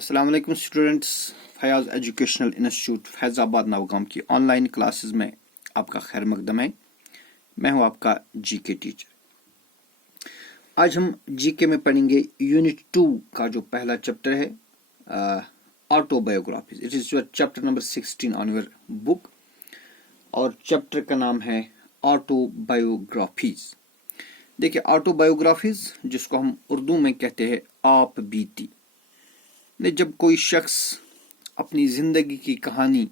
अस्सलाम वालेकुम students. Fayaz educational institute Faizabad Nowgam की ऑनलाइन क्लासेस में आपका खैर मकदम है। मैं हूं आपका जीके टीचर। आज हम जीके में पढ़ेंगे यूनिट 2 का जो पहला चैप्टर है autobiographies. It is your chapter number 16 on your book और चैप्टर का नाम है ऑटोबायोग्राफीज। देखिए, ऑटोबायोग्राफीज जिसको हम उर्दू में कहते हैं आप बीती, जब कोई शख्स अपनी जिंदगी की कहानी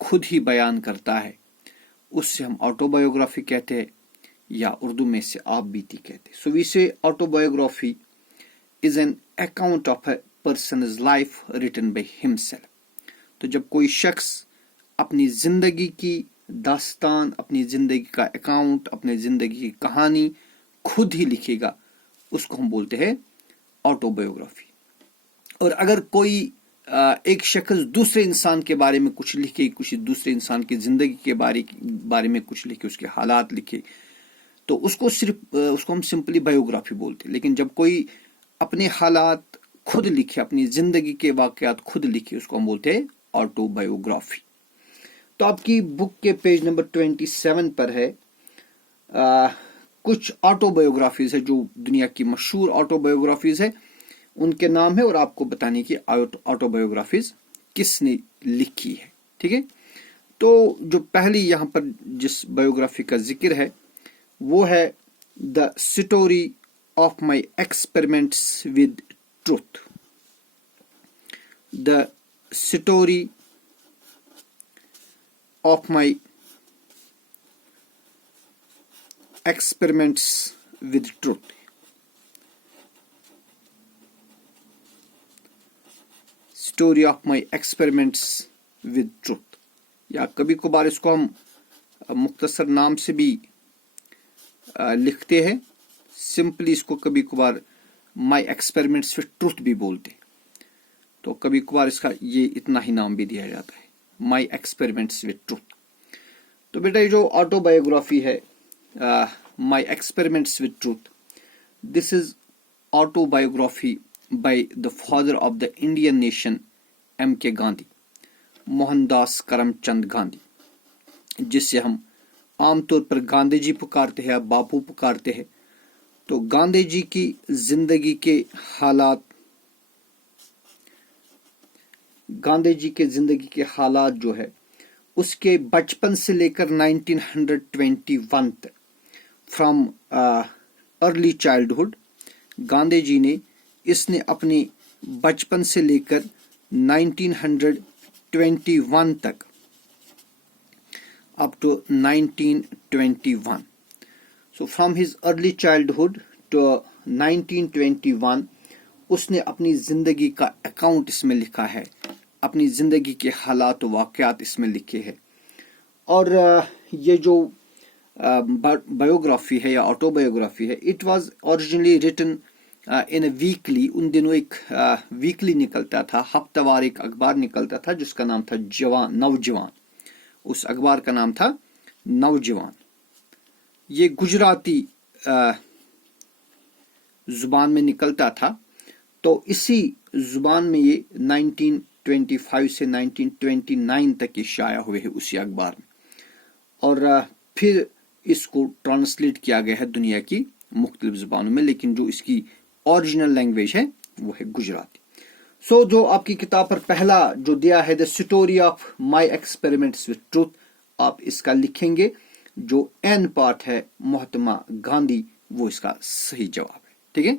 खुद ही बयान करता है उससे हम ऑटोबायोग्राफी कहते हैं, या उर्दू में से आप बीती कहते हैं। So we say autobiography is an account of a person's life written by himself. तो जब कोई शख्स अपनी जिंदगी की दास्तान, अपनी जिंदगी का अकाउंट, अपनी जिंदगी की कहानी खुद ही लिखेगा उसको हम बोलते हैं ऑटोबायोग्राफी। और अगर कोई एक शख्स दूसरे इंसान के बारे में कुछ लिखे, कुछ दूसरे इंसान की जिंदगी के बारे में कुछ लिखे, उसके हालात लिखे, तो उसको हम सिंपली बायोग्राफी बोलते हैं। लेकिन जब कोई अपने हालात खुद लिखे, अपनी जिंदगी के वाकयात खुद लिखे, उसको हम बोलते हैं ऑटोबायोग्राफी। तो आपकी बुक के पेज नंबर 27 पर है कुछ ऑटोबायोग्राफीज है जो दुनिया की मशहूर ऑटोबायोग्राफीज है, उनके नाम है और आपको बताने की ऑटोबायोग्राफीज किसने लिखी है। ठीक है, तो जो पहली यहां पर जिस बायोग्राफी का जिक्र है वो है the story of my experiments with truth. The story of my experiments with truth. Story of my experiments with truth, या कभी कभार इसको हम मुख्तसर नाम से भी लिखते हैं। सिंपली इसको कभी कभार माई एक्सपेरिमेंट्स विद ट्रूथ भी बोलते, तो कभी कभार इसका ये इतना ही नाम भी दिया जाता है, माई एक्सपेरिमेंट्स विद ट्रूथ। तो बेटा ये जो ऑटोबायोग्राफी है my experiments with truth, this is autobiography by the father of the Indian nation M.K. Gandhi, Mohandas Karamchand Gandhi, जिससे हम आमतौर पर गांधी जी पुकारते हैं या बापू पुकारते हैं। तो गांधी जी की जिंदगी के हालात, गांधी जी के जिंदगी के हालात जो है उसके बचपन से लेकर 1921 तक, from early childhood, Gandhi ji ने इसने अपने बचपन से लेकर 1921 तक, up to 1921, so from his early childhood to 1921 उसने अपनी जिंदगी का अकाउंट इसमें लिखा है, अपनी जिंदगी के हालात वाकयात इसमें लिखे हैं। और ये जो बायोग्राफी है या ऑटोबायोग्राफी है, it was originally written in weekly. उन दिनों एक वीकली निकलता था, हफ्तावार एक अखबार निकलता था जिसका नाम था नवजवान। उस अखबार का नाम था नवजवान। ये गुजराती जुबान में निकलता था, तो इसी जुबान में ये 1925 से 1929 तक ये शाया हुए हैं उसी अखबार में। और फिर इसको ट्रांसलेट किया गया है दुनिया की मुख्तलिफ जुबानों में, लेकिन जो इसकी ओरिजिनल लैंग्वेज है वो है गुजराती। सो जो आपकी किताब पर पहला जो दिया है the story of my experiments with truth, आप इसका लिखेंगे जो एन पार्ट है महात्मा गांधी, वो इसका सही जवाब है। ठीक है,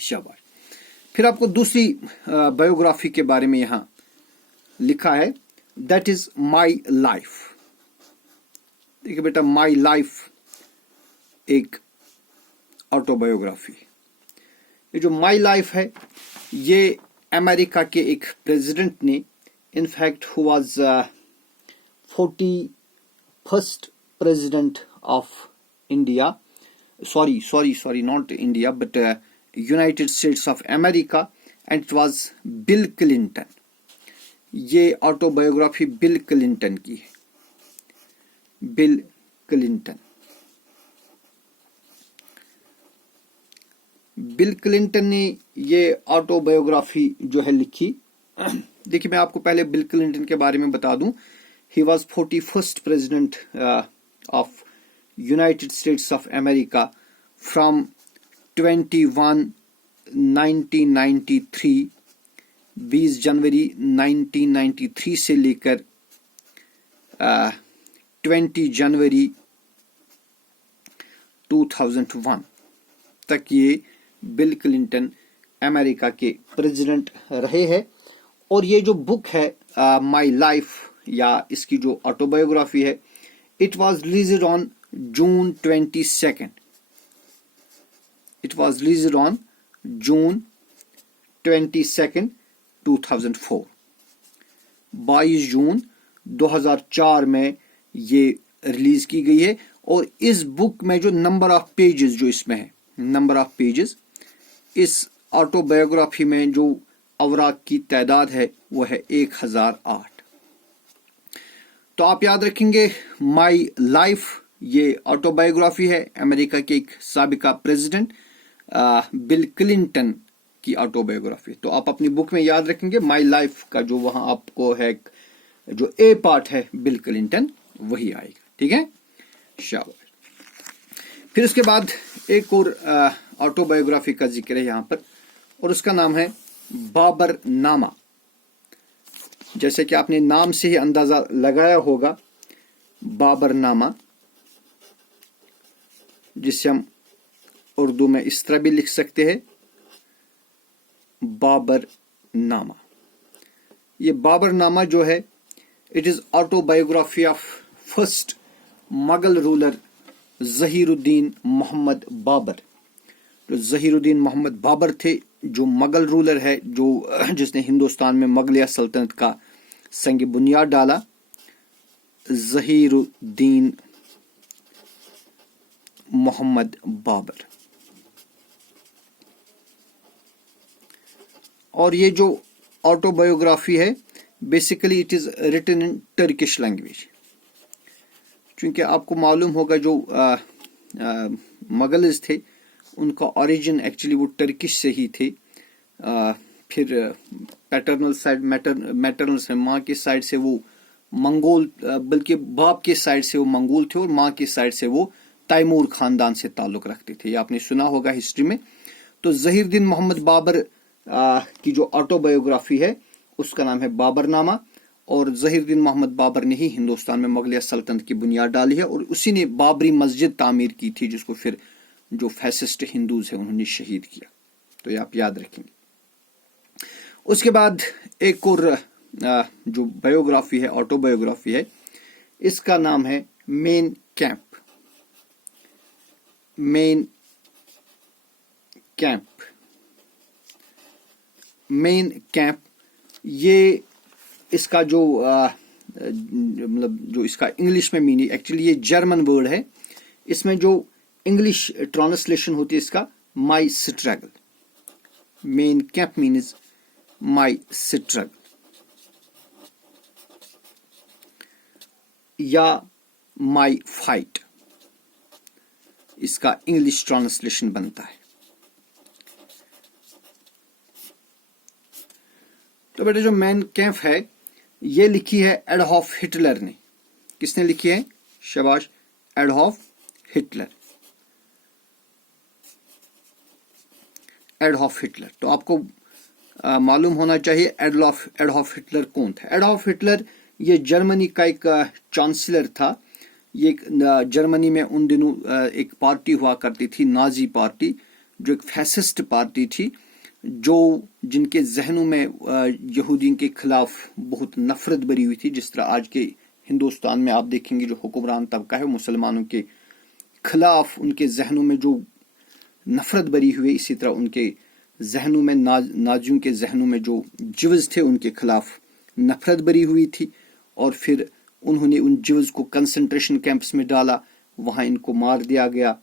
शाबाश। फिर आपको दूसरी बायोग्राफी के बारे में यहां लिखा है, दैट इज माई लाइफ। देखिए बेटा, माई लाइफ एक ऑटोबायोग्राफी। ये जो माई लाइफ है ये अमेरिका के एक प्रेसिडेंट ने, in fact who was 41st president of India, sorry not India but United states of America, and it was bill Clinton. ये ऑटोबायोग्राफी बिल क्लिंटन की है, बिल क्लिंटन। बिल क्लिंटन ने ये ऑटोबायोग्राफी जो है लिखी। देखिए मैं आपको पहले बिल क्लिंटन के बारे में बता दूं। He was 41st president of United states of America from 1993 20 जनवरी 1993 से लेकर 20 जनवरी 2001 तक ये बिल क्लिंटन अमेरिका के प्रेसिडेंट रहे हैं। और ये जो बुक है माय लाइफ या इसकी जो ऑटोबायोग्राफी है, it was released on June 22nd। It was released on June 22nd 2004। 22 जून 2004 में ये रिलीज की गई है। और इस बुक में जो नंबर ऑफ पेजेस जो इसमें है, नंबर ऑफ पेजेस इस ऑटोबायोग्राफी में जो अवराक की तादाद है वो है 1008। तो आप याद रखेंगे माय लाइफ ये ऑटोबायोग्राफी है अमेरिका के एक साबिका प्रेसिडेंट बिल क्लिंटन की ऑटोबायोग्राफी। तो आप अपनी बुक में याद रखेंगे माय लाइफ का जो वहां आपको है जो ए पार्ट है बिल क्लिंटन वही आएगा। ठीक है, शाबाश। फिर उसके बाद एक और ऑटोबायोग्राफी का जिक्र है यहां पर, और उसका नाम है बाबर नामा। जैसे कि आपने नाम से ही अंदाजा लगाया होगा, बाबर नामा, जिसे हम उर्दू में इस तरह भी लिख सकते हैं बाबर नामा। ये बाबर नामा जो है it is autobiography of first Mughal ruler Zahiruddin Mohammad Babur. जो जहीरुद्दीन मोहम्मद बाबर थे, जो मुगल रूलर है, जो जिसने हिंदुस्तान में मुगलिया सल्तनत का संग बुनियाद डाला, जहीरुद्दीन मोहम्मद बाबर। और ये जो ऑटोबायोग्राफी है basically it is written in Turkish language. क्योंकि आपको मालूम होगा जो मुगल्स थे उनका ओरिजिन एक्चुअली वो टर्किश से ही थे। फिर पैटर्नल साइड मैटरनल से माँ की साइड से वो मंगोल, बल्कि बाप के साइड से वो मंगोल थे और माँ की साइड से वो तैमूर खानदान से ताल्लुक रखते थे। ये आपने सुना होगा हिस्ट्री में। तो जहीरुद्दीन मोहम्मद बाबर की जो ऑटोबायोग्राफी है उसका नाम है बाबरनामा। और जहीरुद्दीन मोहम्मद बाबर ने ही हिंदुस्तान में मुगलिया सल्तनत की बुनियाद डाली है और उसी ने बाबरी मस्जिद तामीर की थी, जिसको फिर जो फैसिस्ट हिंदूज है उन्होंने शहीद किया। तो ये आप याद रखेंगे। उसके बाद एक और जो बायोग्राफी है, ऑटोबायोग्राफी है, इसका नाम है main camp. Main camp, main camp, ये इसका जो मतलब जो इसका इंग्लिश में मीनिंग, एक्चुअली ये जर्मन वर्ड है, इसमें जो इंग्लिश ट्रांसलेशन होती है इसका माई struggle. Main camp means my struggle या माई फाइट, इसका इंग्लिश ट्रांसलेशन बनता है। तो बेटा जो मेन कैंप है ये लिखी है एडोल्फ हिटलर ने। किसने लिखी है? शाबाश, एडोल्फ हिटलर। एडोल्फ हिटलर, तो आपको मालूम होना चाहिए एडोल्फ हिटलर कौन था। एडोल्फ हिटलर ये जर्मनी का एक चांसलर था। ये जर्मनी में उन दिनों एक पार्टी हुआ करती थी, नाजी पार्टी, जो एक फैसिस्ट पार्टी थी, जो जिनके जहनों में यहूदियों के खिलाफ बहुत नफरत भरी हुई थी। जिस तरह आज के हिंदुस्तान में आप देखेंगे जो हुक्मरान तबका है मुसलमानों के खिलाफ उनके जहनों में जो नफरत भरी हुई, इसी तरह उनके जहनों में नाजियों के जहनों में जो जिवज थे उनके खिलाफ नफरत भरी हुई थी। और फिर उन्होंने उन जिवज को कंसंट्रेशन कैंप्स में डाला, वहां इनको मार दिया गया।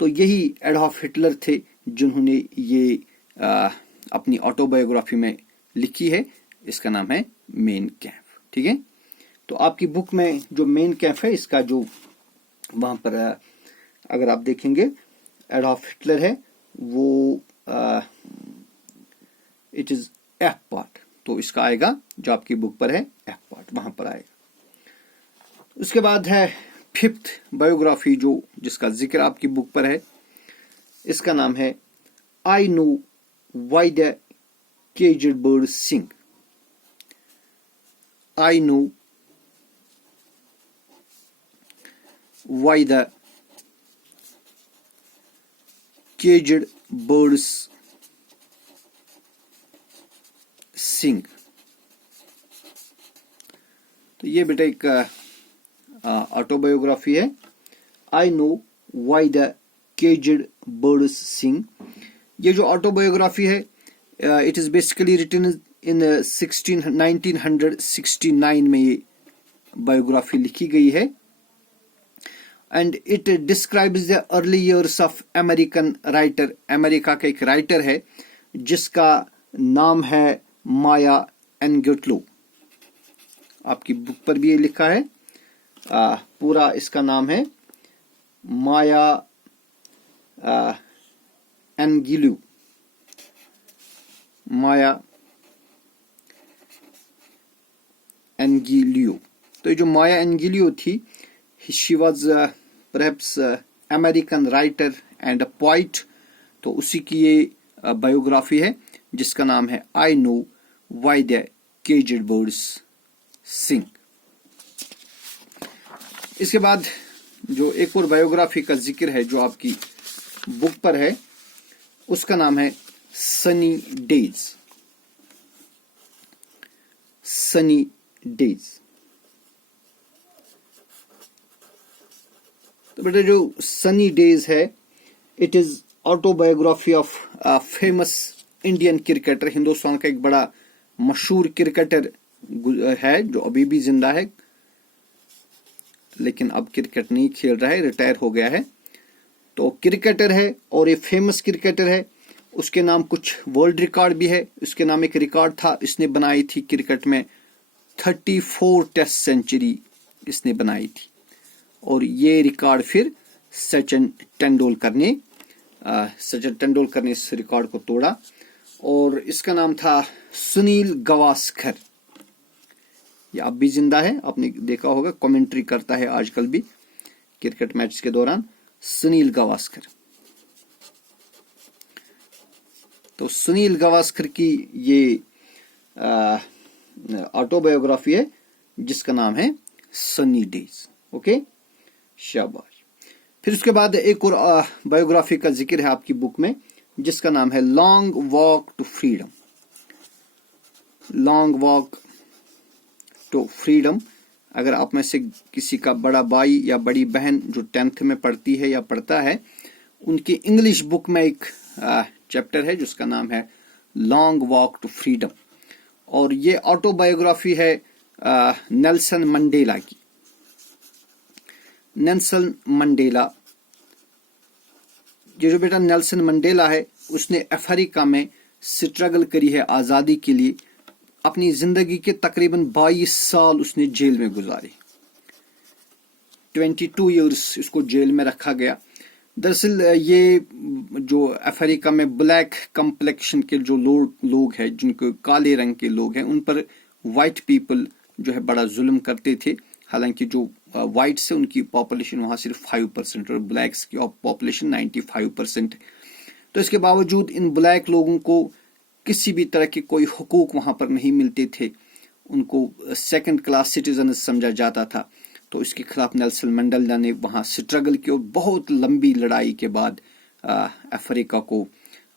तो यही एडोल्फ हिटलर थे जिन्होंने ये अपनी ऑटोबायोग्राफी में लिखी है। इसका नाम है मेन कैंप। ठीक है, तो आपकी बुक में जो मेन कैंप है इसका जो वहां पर अगर आप देखेंगे एडोल्फ हिटलर है, वो इट इज एफ पार्ट, तो इसका आएगा जो आपकी बुक पर है एफ पार्ट, वहां पर आएगा। उसके बाद है फिफ्थ बायोग्राफी जो जिसका जिक्र आपकी बुक पर है, इसका नाम है I know why the caged bird sing. I know why the caged birds sing. तो ये बेटा एक ऑटोबायोग्राफी है, I know why the caged birds sing. ये जो ऑटोबायोग्राफी है it is basically written in 1969 में ये बायोग्राफी लिखी गई है, and it describes the early years of American writer. America का एक राइटर है जिसका नाम है माया एंगेल्टो। आपकी बुक पर भी ये लिखा है, पूरा इसका नाम है माया एंगेल्टो। माया एंगेल्टो। तो ये जो माया एंगेल्टो थी, she was perhaps American writer and a poet. तो उसी की ये बायोग्राफी है जिसका नाम है I know why the caged birds sing. इसके बाद जो एक और बायोग्राफी का जिक्र है जो आपकी बुक पर है, उसका नाम है सनी डेज। सनी डेज। तो बेटा जो सनी डेज है, it is autobiography of famous Indian cricketer. Hindustan का एक बड़ा मशहूर क्रिकेटर है जो अभी भी जिंदा है, लेकिन अब क्रिकेट नहीं खेल रहा है, रिटायर हो गया है। तो क्रिकेटर है और ये फेमस क्रिकेटर है, उसके नाम कुछ वर्ल्ड रिकॉर्ड भी है। उसके नाम एक रिकॉर्ड था, इसने बनाई थी क्रिकेट में 34 टेस्ट सेंचुरी इसने बनाई थी, और ये रिकॉर्ड फिर सचिन तेंदुलकर ने इस रिकॉर्ड को तोड़ा, और इसका नाम था सुनील गावस्कर। ये अब भी जिंदा है, आपने देखा होगा, कमेंट्री करता है आजकल भी क्रिकेट मैच के दौरान, सुनील गावस्कर। तो सुनील गावस्कर की ये ऑटोबायोग्राफी है जिसका नाम है सनी डेज। ओके, शाबाश। फिर उसके बाद एक और बायोग्राफी का जिक्र है आपकी बुक में जिसका नाम है Long Walk to Freedom. Long Walk to Freedom. अगर आप में से किसी का बड़ा भाई या बड़ी बहन जो 10th में पढ़ती है या पढ़ता है, उनकी इंग्लिश बुक में एक चैप्टर है जिसका नाम है लॉन्ग वॉक टू फ्रीडम, और ये ऑटोबायोग्राफी है नेल्सन मंडेला की। नेल्सन मंडेला, ये जो बेटा नेल्सन मंडेला है, उसने अफ्रीका में स्ट्रगल करी है आज़ादी के लिए। अपनी जिंदगी के तकरीबन 22 साल उसने जेल में गुजारे, 22 इयर्स इसको जेल में रखा गया। दरअसल ये जो अफ्रीका में ब्लैक कम्प्लेक्शन के जो लोग हैं, जिनको काले रंग के लोग हैं, उन पर वाइट पीपल जो है बड़ा जुल्म करते थे। हालांकि जो वाइट्स है उनकी पॉपुलेशन वहां सिर्फ 5% और ब्लैक्स की पॉपुलेशन 95%। तो इसके बावजूद इन ब्लैक लोगों को किसी भी तरह के कोई हुकूक वहां पर नहीं मिलते थे, उनको सेकंड क्लास सिटीजन समझा जाता था। तो इसके खिलाफ नेल्सन मंडेला ने वहां स्ट्रगल की, और बहुत लंबी लड़ाई के बाद अफ्रीका को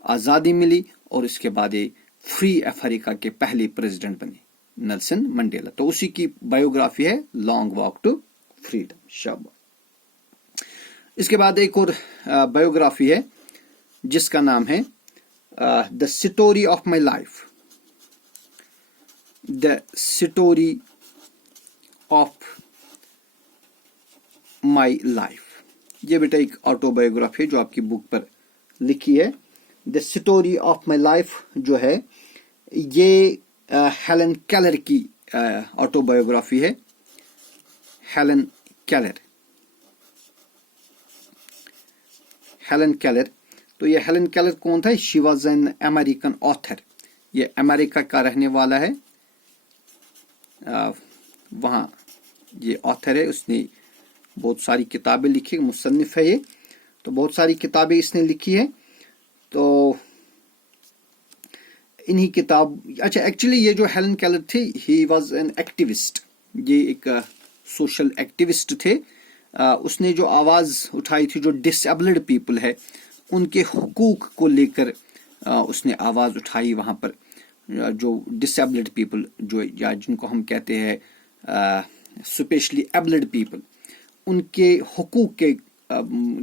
आज़ादी मिली, और इसके बाद ये फ्री अफ्रीका के पहले प्रेसिडेंट बने नेल्सन मंडेला। तो उसी की बायोग्राफी है लॉन्ग वॉक टू फ्रीडम। शाबाश। इसके बाद एक और बायोग्राफी है जिसका नाम है the story of my life. The story of my life. ये बेटा एक ऑटोबायोग्राफी है जो आपकी बुक पर लिखी है। The story of my life जो है ये हेलन केलर की ऑटोबायोग्राफी है। Helen Keller. तो ये हेलन केलर कौन था? She was an American author, ये अमेरिका का रहने वाला है, वहाँ ये ऑथर है, उसने बहुत सारी किताबें लिखी, मुसन्निफ है ये, तो बहुत सारी किताबें इसने लिखी है। तो इन्हीं किताब, अच्छा एक्चुअली ये जो हेलन केलर थे, ही वाज एन एक्टिविस्ट, ये एक सोशल एक्टिविस्ट थे। उसने जो आवाज़ उठाई थी, जो डिसेबल्ड पीपल है उनके हुकूक को लेकर उसने आवाज़ उठाई वहाँ पर। जो डिसेबल्ड पीपल जो, या जिनको हम कहते हैं स्पेशली एबल्ड पीपल, उनके हुकूक के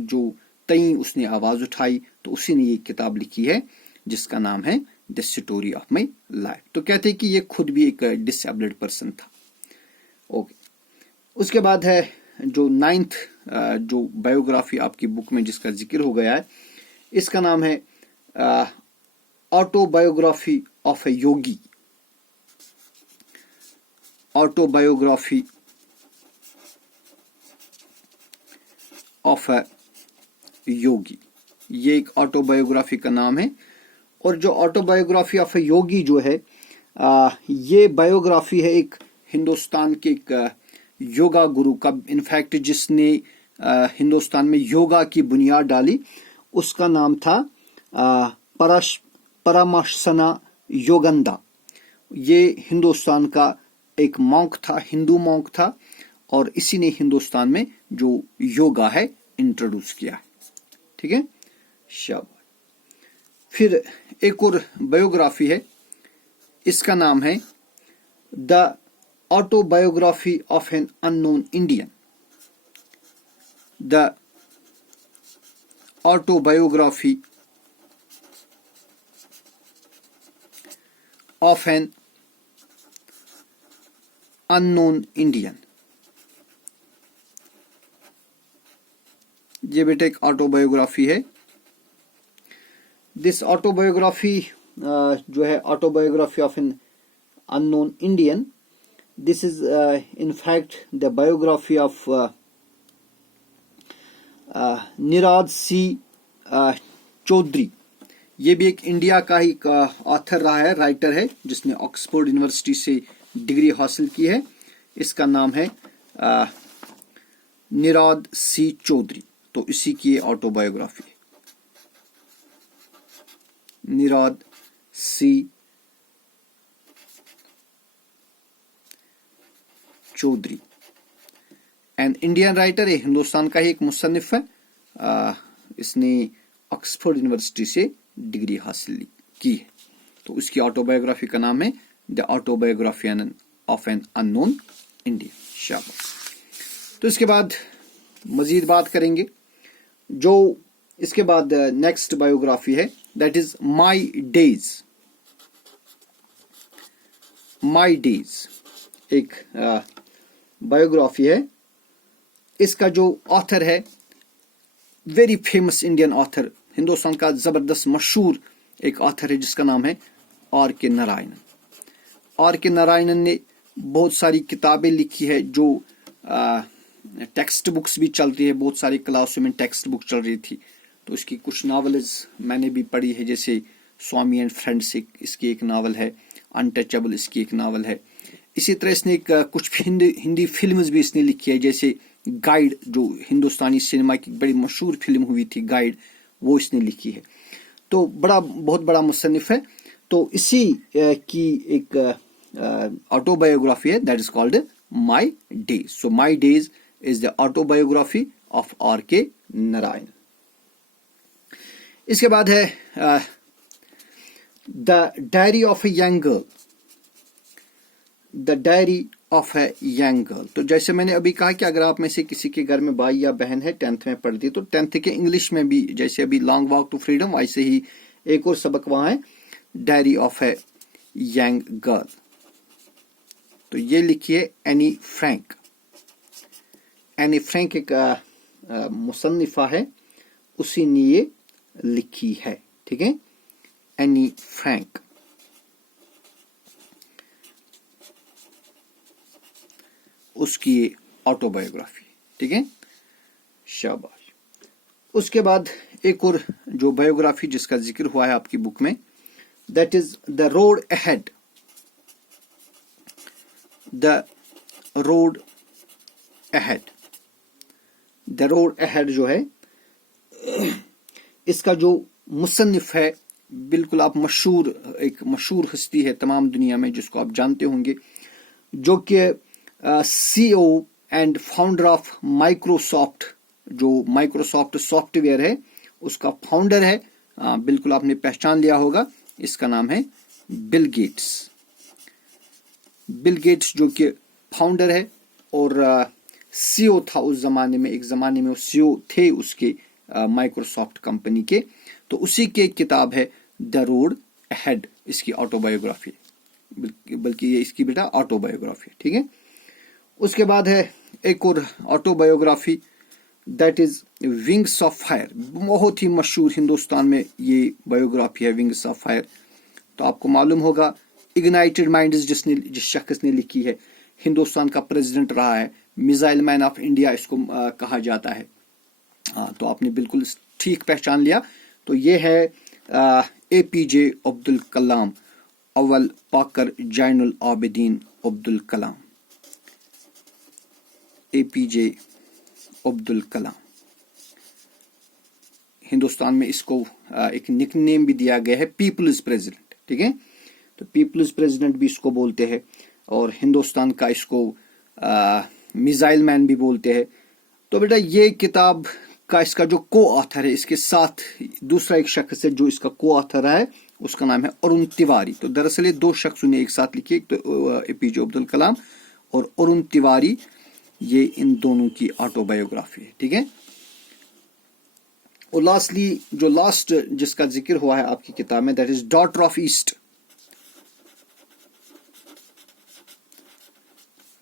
जो तई उसने आवाज़ उठाई, तो उसी ने ये किताब लिखी है जिसका नाम है the story of my life. तो कहते हैं कि ये खुद भी एक डिसेबल्ड पर्सन था। ओके, उसके बाद है जो 9th जो बायोग्राफी आपकी बुक में जिसका जिक्र हो गया है, इसका नाम है autobiography of a yogi. Autobiography of a yogi, ये एक ऑटोबायोग्राफी का नाम है। और जो ऑटोबायोग्राफी ऑफ ए योगी जो है, ये बायोग्राफी है एक हिंदुस्तान के एक योगा गुरु का, इनफैक्ट जिसने हिंदुस्तान में योगा की बुनियाद डाली, उसका नाम था परमहंसना योगंदा। ये हिंदुस्तान का एक मॉन्क था, हिंदू मॉन्क था, और इसी ने हिंदुस्तान में जो योगा है इंट्रोड्यूस किया है। ठीक है, शाबाश। फिर एक और बायोग्राफी है, इसका नाम है the autobiography of an unknown Indian. The autobiography of an unknown Indian. ये बेटा एक ऑटोबायोग्राफी है। दिस ऑटोबायोग्राफी जो है autobiography of an unknown Indian, this is in fact the biography of Nirad C Chaudhuri. ये भी एक इंडिया का ही ऑथर रहा है, राइटर है, जिसने ऑक्सफोर्ड यूनिवर्सिटी से डिग्री हासिल की है। इसका नाम है निराद सी चौधरी। तो इसी की autobiography, Nirad C Chaudhuri, an Indian writer, ये हिंदुस्तान का ही एक मुसन्निफ है। इसने ऑक्सफोर्ड यूनिवर्सिटी से डिग्री हासिल की है। तो इसकी ऑटोबायोग्राफी का नाम है the autobiography of an unknown Indian. शाबाश। तो इसके बाद मजीद बात करेंगे। जो इसके बाद नेक्स्ट बायोग्राफी है, that is my days. My days एक बायोग्राफी है। इसका जो ऑथर है, very famous Indian author, Hindustan का जबरदस्त मशहूर एक ऑथर है जिसका नाम है आर के नारायणन। आर के नारायणन ने बहुत सारी किताबें लिखी है, जो टेक्स्ट बुक्स भी चलती है, बहुत सारी क्लासों में टेक्स्ट बुक चल रही थी। तो इसकी कुछ नावल्स मैंने भी पढ़ी है, जैसे स्वामी एंड फ्रेंड्स इसकी एक नावल है, अनटचेबल इसकी एक नावल है। इसी तरह इसने कुछ हिंदी फिल्म्स भी इसने लिखी है, जैसे गाइड, जो हिंदुस्तानी सिनेमा की बड़ी मशहूर फिल्म हुई थी गाइड, वो इसने लिखी है। तो बहुत बड़ा मुसन्निफ है। तो इसी की एक ऑटोबायोग्राफी है, that is called My Days. So My Days is the autobiography of R K Narayan. इसके बाद है The Diary of a Young Girl. The Diary of a Young Girl. तो जैसे मैंने अभी कहा कि अगर आप में से किसी के घर में भाई या बहन है 10th में पढ़ती है, तो 10th के इंग्लिश में भी, जैसे अभी लॉन्ग वॉक टू फ्रीडम, वैसे ही एक और सबक वहां है, diary of a Young Girl. तो ये लिखी है एनी फ्रैंक। एनी फ्रैंक एक मुसन्निफा है, उसी ने ये लिखी है। ठीक है, एनी फ्रैंक। उसकी ऑटोबायोग्राफी। ठीक है, शाबाश। उसके बाद एक और जो बायोग्राफी जिसका जिक्र हुआ है आपकी बुक में, that is the road ahead. The road ahead, the road ahead जो है, इसका जो मुसन्निफ है, बिल्कुल आप एक मशहूर हस्ती है तमाम दुनिया में जिसको आप जानते होंगे, जो कि CEO and founder of Microsoft, जो माइक्रोसॉफ्ट सॉफ्टवेयर है उसका फाउंडर है। बिल्कुल आपने पहचान लिया होगा, इसका नाम है बिल गेट्स। बिल गेट्स जो कि फाउंडर है और CEO था उस जमाने में, एक जमाने में वो CEO थे उसके माइक्रोसॉफ्ट कंपनी के। तो उसी की एक किताब है द रोड अहेड, इसकी ऑटोबायोग्राफी, बल्कि ये इसकी बेटा ऑटोबायोग्राफी, ठीक है। उसके बाद है एक और autobiography, that is wings of fire. बहुत ही मशहूर हिंदुस्तान में ये बायोग्राफी है, विंग्स ऑफ फायर। तो आपको मालूम होगा इग्नाइटेड माइंड्स जिस शख्स ने लिखी है, हिंदुस्तान का प्रेसिडेंट रहा है, मिसाइल मैन ऑफ इंडिया इसको कहा जाता है। तो आपने बिल्कुल ठीक पहचान लिया। तो ये है APJ अब्दुल कलाम, अव्वल पाकर जैनुल आबिदीन अब्दुल कलाम, APJ अब्दुल कलाम। हिंदुस्तान में इसको एक निकनेम भी दिया गया है, पीपल्स प्रेसिडेंट, ठीक है। तो पीपल्स प्रेसिडेंट भी इसको बोलते हैं और हिंदुस्तान का इसको मिसाइल मैन भी बोलते हैं। तो बेटा ये किताब का इसका जो को ऑथर है, इसके साथ दूसरा एक शख्स है जो इसका को ऑथर है, उसका नाम है अरुण तिवारी। तो दरअसल ये दो शख्स ने एक साथ लिखी, एक तो APJ अब्दुल कलाम और अरुण तिवारी, ये इन दोनों की ऑटोबायोग्राफी है, ठीक है। और लास्टली जो लास्ट जिसका जिक्र हुआ है आपकी किताब में, that is daughter of east.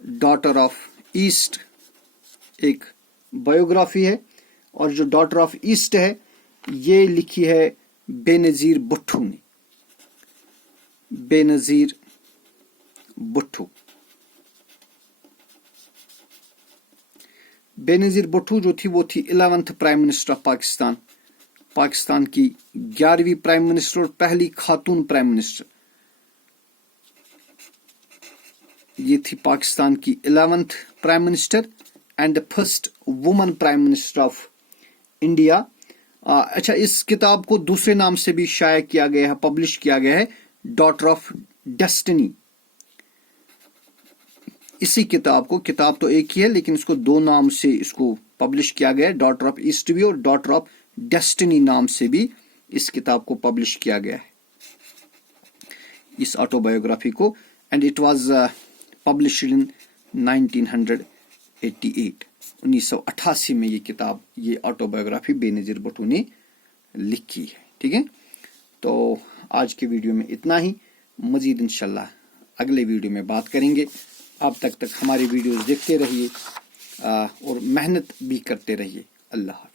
Daughter of east एक बायोग्राफी है, और जो डॉटर ऑफ ईस्ट है ये लिखी है बेनजीर भुट्टो ने, बेनजीर भुट्टो। बेनजीर भुट्टो जो थी वो थी 11th prime minister of Pakistan, Pakistan की 11वीं प्राइम मिनिस्टर और पहली खातून प्राइम मिनिस्टर। ये थी पाकिस्तान की 11th prime minister and the first woman prime minister of India. अच्छा, इस किताब को दूसरे नाम से भी शाया किया गया है, पब्लिश किया गया है, डॉटर ऑफ डेस्टिनी। इसी किताब को, किताब तो एक ही है लेकिन इसको दो नाम से इसको पब्लिश किया गया है, डॉटर ऑफ ईस्ट भी और डॉटर ऑफ डेस्टिनी नाम से भी इस किताब को पब्लिश किया गया है, इस ऑटोबायोग्राफी को। And it was published in 1988 में ये किताब, ये ऑटोबायोग्राफी बेनजीर भुट्टो ने लिखी है, ठीक है। तो आज के वीडियो में इतना ही, मजीद इंशाल्लाह अगले वीडियो में बात करेंगे। अब तक हमारी वीडियोस देखते रहिए और मेहनत भी करते रहिए। अल्लाह।